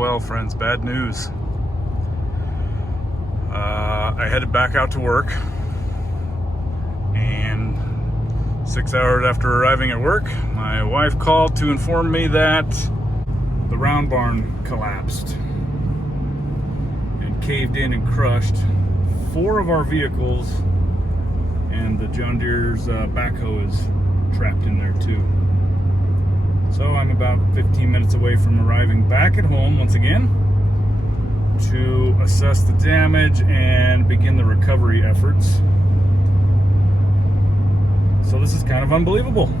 well, friends, bad news. I headed back out to work, and 6 hours after arriving at work, my wife called to inform me that the round barn collapsed and caved in and crushed 4 of our vehicles, and the John Deere's backhoe is trapped in there too. So I'm about 15 minutes away from arriving back at home once again to assess the damage and begin the recovery efforts. So this is kind of unbelievable.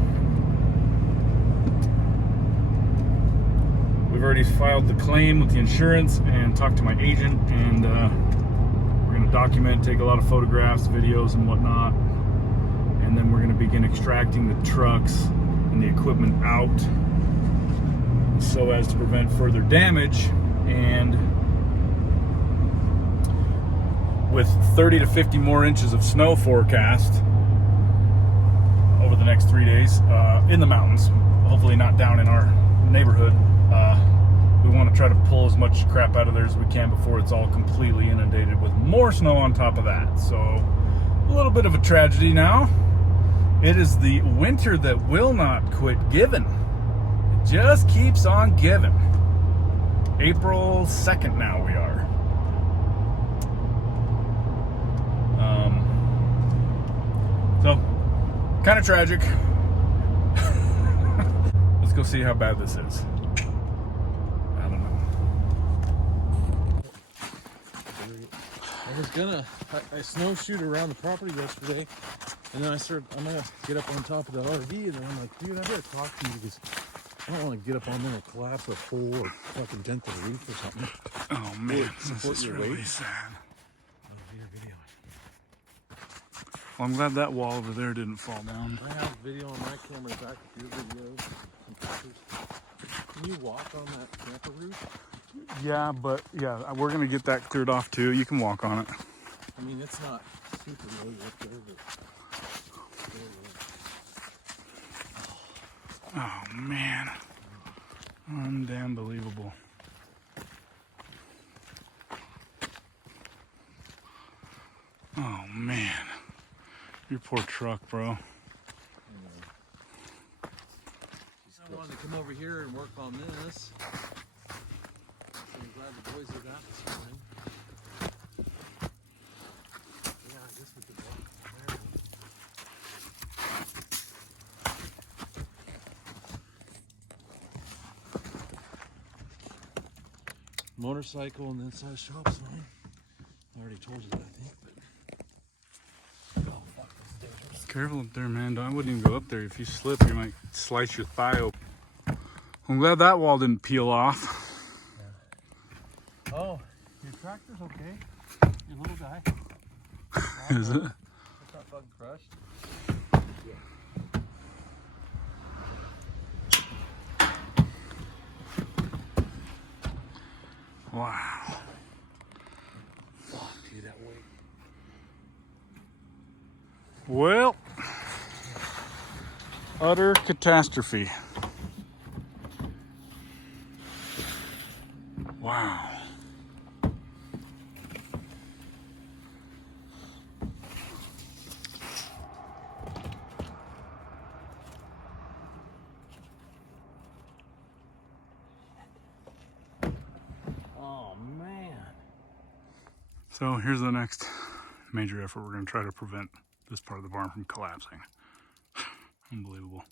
We've already filed the claim with the insurance and talked to my agent, and we're going to document, take a lot of photographs, videos, and whatnot, and then we're going to begin extracting the trucks and the equipment out so as to prevent further damage. And with 30 to 50 more inches of snow forecast over the next 3 days in the mountains, hopefully not down in our neighborhood, we want to try to pull as much crap out of there as we can before it's all completely inundated with more snow on top of that. So a little bit of a tragedy now. It is the winter that will not quit giving. It just keeps on giving. April 2nd now we are. So, kind of tragic. Let's go see how bad this is. I don't know. I snowshoed around the property yesterday, and then I'm gonna get up on top of the RV, and then I'm like, dude, I better talk to you because I don't want to get up on there and collapse a hole or fucking dent the roof or something. Oh man, this Support is your really weight. sad. I'll be video. Well, I'm glad that wall over there didn't fall down. I have video on my camera back to your videos. Some pictures. Can you walk on that camper roof? Yeah, but yeah, we're gonna get that cleared off too. You can walk on it. I mean, it's not super low up there, but... Oh man, undamn-believable. Oh man, your poor truck, bro. I wanted to come over here and work on this. I'm glad the boys are got this morning. Yeah, I guess we could walk from there. Motorcycle and inside shop sign. I already told you that, I think. But... oh, fuck, that's dangerous. Careful up there, man. I wouldn't even go up there. If you slip, you might slice your thigh open. I'm glad that wall didn't peel off. Yeah. Oh, your tractor's okay. Your little guy. Is it? It's not fucking crushed. Wow. Fuck, dude, that weight. Well, utter catastrophe. Wow. Oh, man. So here's the next major effort. We're going to try to prevent this part of the barn from collapsing. Unbelievable.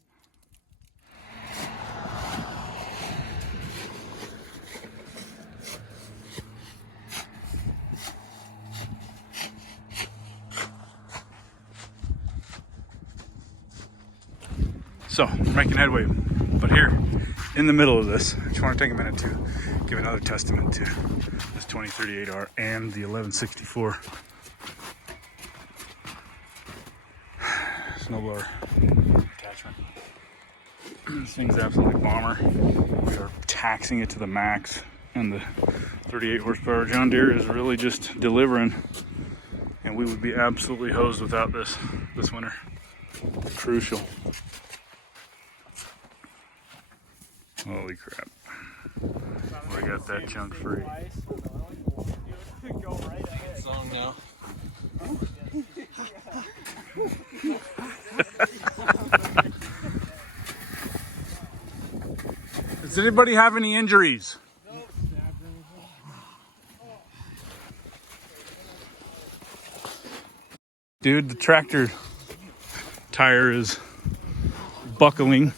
So, we're making headway, but here, in the middle of this, I just want to take a minute to give another testament to this 2038R and the 1164 snowblower attachment. This thing's absolutely bomber. We are taxing it to the max, and the 38 horsepower John Deere is really just delivering, and we would be absolutely hosed without this winter. Crucial. Holy crap. What do we got that chunk free. Song now. Does anybody have any injuries? Dude, the tractor tire is buckling.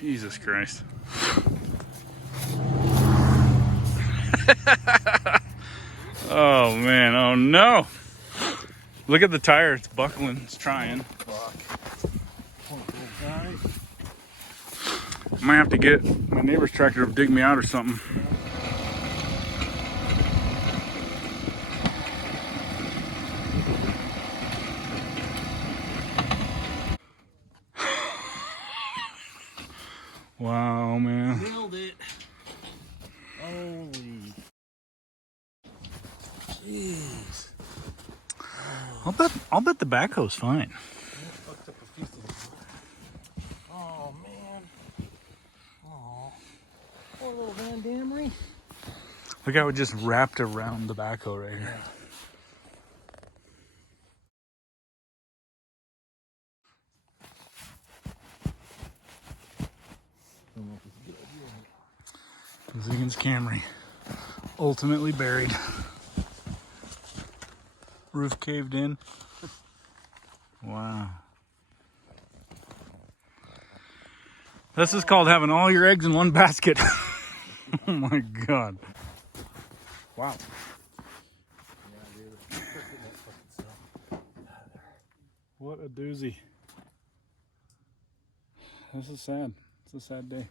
Jesus Christ. Oh man, oh no. Look at the tire, it's buckling, it's trying. I might have to get my neighbor's tractor to dig me out or something. Wow, man. Nailed it. Holy. Jeez. I'll bet the backhoe's fine. Fucked up a few things. Oh man. Oh. Poor little Van Damery. Look how it just wrapped around the backhoe right here. Ziggins Camry, ultimately buried. Roof caved in. Wow. This is called having all your eggs in one basket. Oh my God. Wow. What a doozy. This is sad. It's a sad day.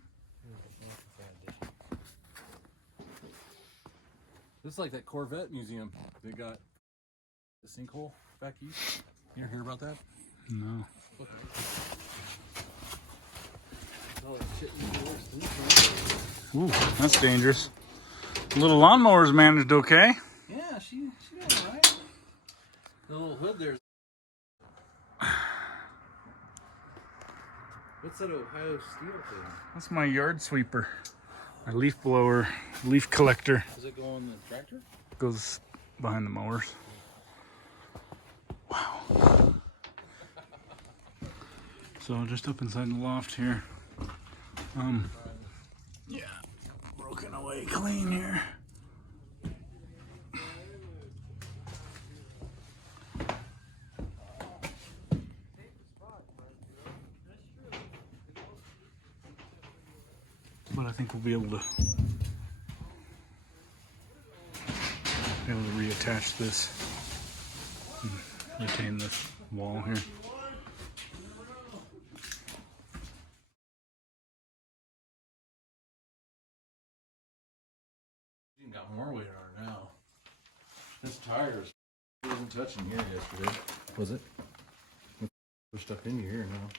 This is like that Corvette museum. They got the sinkhole back east. You ever hear about that? No. Ooh, that's dangerous. Little lawnmower's managed okay. Yeah, she did all right. The little hood there's. What's that Ohio Steel thing? That's my yard sweeper. My leaf blower, leaf collector. Does it go on the tractor? Goes behind the mowers. Wow. So just up inside the loft here. Yeah, broken away clean here. But I think we'll be able to reattach this and retain this wall here. You got more weight on her now. This tire wasn't touching here yesterday. Was it? We're stuck in here now.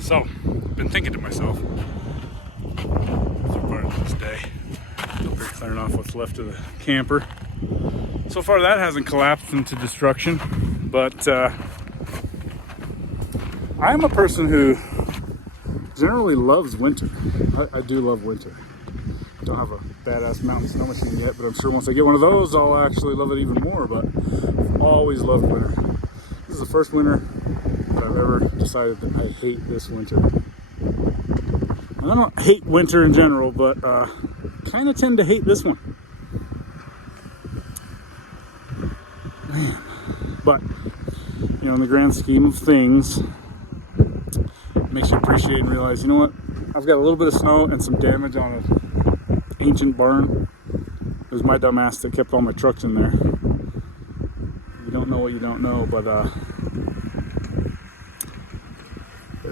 So, I've been thinking to myself, so far this day, up here clearing off what's left of the camper. So far that hasn't collapsed into destruction, but I'm a person who generally loves winter. I do love winter. Don't have a badass mountain snow machine yet, but I'm sure once I get one of those, I'll actually love it even more, but I've always loved winter. This is the first winter that I've ever decided that I hate this winter. And I don't hate winter in general, but kind of tend to hate this one. Man. But, you know, in the grand scheme of things, it makes you appreciate and realize, you know what? I've got a little bit of snow and some damage on an ancient barn. It was my dumb ass that kept all my trucks in there. You don't know know what you don't know, but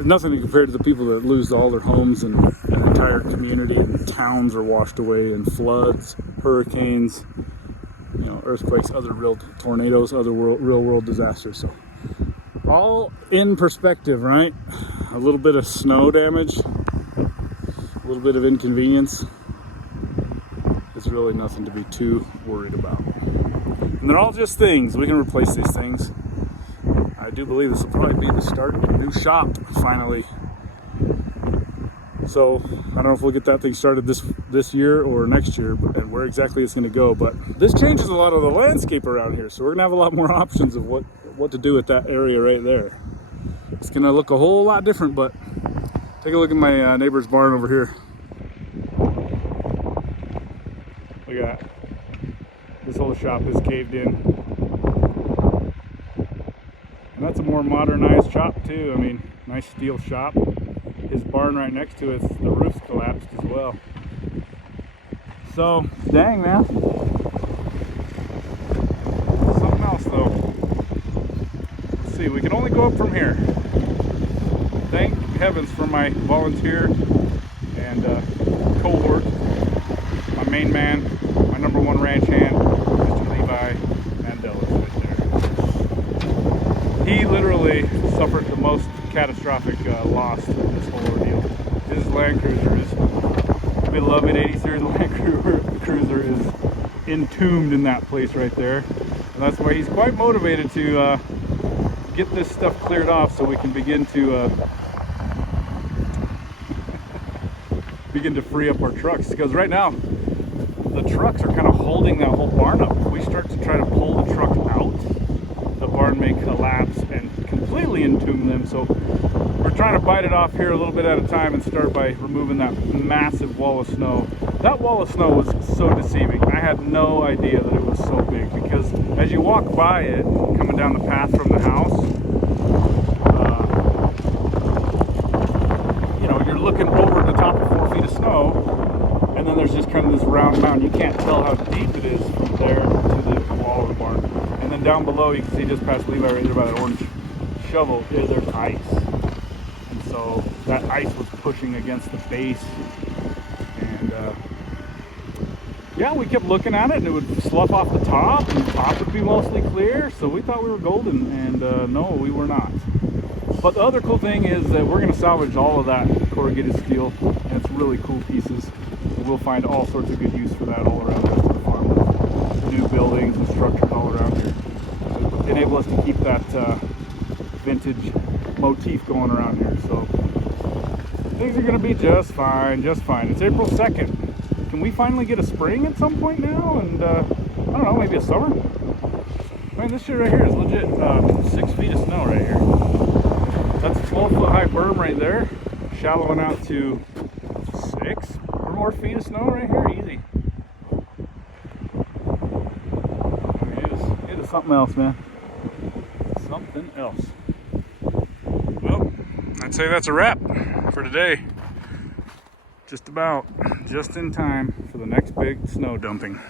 nothing to compare to the people that lose all their homes and an entire community and towns are washed away in floods, hurricanes, you know, earthquakes, other real tornadoes, other real world disasters. So all in perspective, right? A little bit of snow damage, a little bit of inconvenience. It's really nothing to be too worried about. And they're all just things. We can replace these things. I do believe this will probably be the start of a new shop finally. So I don't know if we'll get that thing started this year or next year, and where exactly it's going to go. But this changes a lot of the landscape around here, so we're going to have a lot more options of what to do with that area right there. It's going to look a whole lot different. But take a look at my neighbor's barn over here. Look at that. This whole shop is caved in. And that's a more modernized shop too. I mean, nice steel shop. His barn right next to it, the roof's collapsed as well. So, dang man. Something else though. Let's see, we can only go up from here. Thank heavens for my volunteer and cohort, my main man, my #1 ranch hand, Mr. Levi Mandela right there. He literally suffered the most catastrophic loss in this whole ordeal. His Land Cruiser, his beloved 80 series Land Cruiser, is entombed in that place right there. And that's why he's quite motivated to get this stuff cleared off so we can begin to free up our trucks. Because right now, the trucks are kind of holding that whole barn up. If we start to try to pull the truck out, the barn may collapse and completely entomb them. So we're trying to bite it off here a little bit at a time and start by removing that massive wall of snow. That wall of snow was so deceiving. I had no idea that it was so big, because as you walk by it, coming down the path from the house, you know, you're looking over the top of 4 feet of snow, and then there's just kind of this round mountain. You can't tell how deep it is from there to the wall of the barn. And then down below, you can see just past Levi right there by that orange shovel, there's ice. And so that ice was pushing against the base. And yeah, we kept looking at it and it would slough off the top and the top would be mostly clear. So we thought we were golden, and no, we were not. But the other cool thing is that we're going to salvage all of that corrugated steel, and it's really cool pieces. We'll find all sorts of good use for that all around the rest of the farm. New buildings and structures all around here. To enable us to keep that vintage motif going around here. So things are going to be just fine, just fine. It's April 2nd. Can we finally get a spring at some point now? And I don't know, maybe a summer? Man, this shit right here is legit 6 feet of snow right here. That's a 12-foot high berm right there, shallowing out to 6 or more feet of snow right here, easy. I mean, it is something else, man. Something else. Well, I'd say that's a wrap for today. Just about, just in time for the next big snow dumping.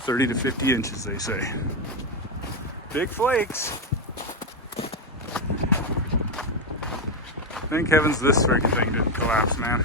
30 to 50 inches, they say. Big flakes. Thank heavens this freaking thing didn't collapse, man.